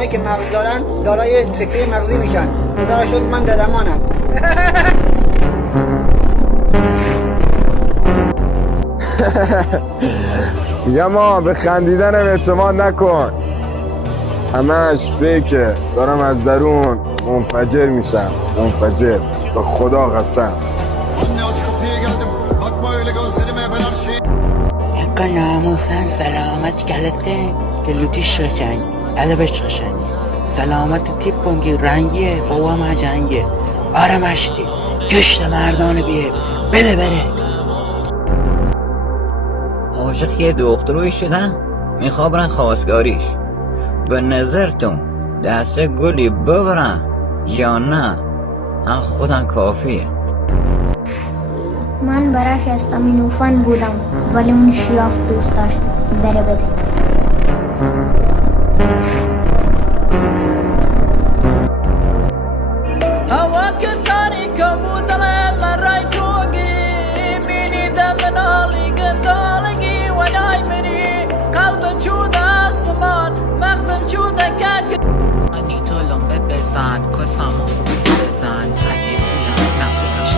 اونایی که مغز دارن دارای سکته مغزی میشن. خدا را شکر من درمانم. میگم به خندیدنم اعتماد نکن، همش فیکه. دارم از درون منفجر میشم، منفجر، به خدا قسم. Akka namusan selamet gelirse lütüş قشنگ ادبش قشنگ سلامت تیپم که رنگیه بابام جنگه آره مشتی گشت مردان بیه بده بره. عاشق یه دختروی شدن میخواه برن خواستگاریش. به نظرتون دسته گلی ببرن یا نه؟ هم خودم کافیه. من براش استامینوفن بودم ولی اون شیاف دوست داشت بره بده. هوا که تاریکم بودلم من رای توگی بینیدم من حالی گندالگی و نای منی قلبم چود آسمان مغزم چود کک انی تو لنبه بزن کسامو بزن اگه بودم نفرش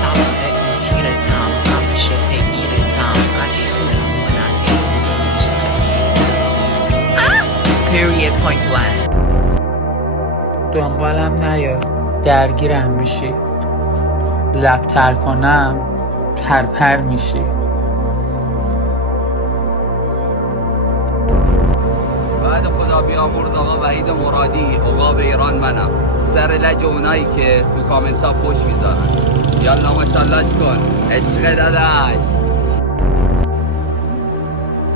سواره این تیرتم همیشه پیگیرتم اگه بودم بلندی Period point blank. دنبالم نیا درگیرم میشی، لبتر کنم پرپر میشی. بعد خدا بیامرز آقا وحید مرادی عقاب ایران منم، سر لج اونایی که تو کامنت ها پشت میذارن. یالا ماشاءاللهش کن عشق داداش.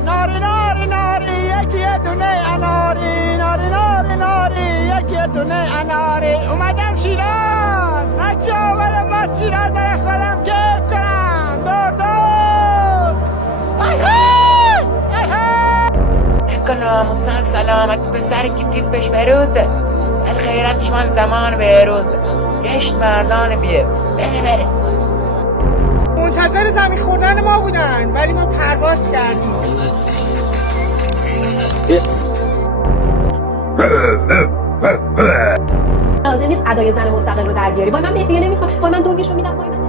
ناری ناری ناری یکی دونه اناری ناری ناری ناری یکی دونه اناری اومدم شیراز بچه اومدم از شیراز در خودم کیف کنم دور دور ای های ای های اکا ناموسان سلامت به سر که تیپش بروزه الخیرتش من زمان بروزه گشت مردان بیه بده بره. منتظر زمین خوردن ما بودن ولی ما پرواز کردیم. لازم نیست ادای زن مستقل رو در بیاری. وای من مهریه نمیخوام، وای من دنگشو میدم، وای من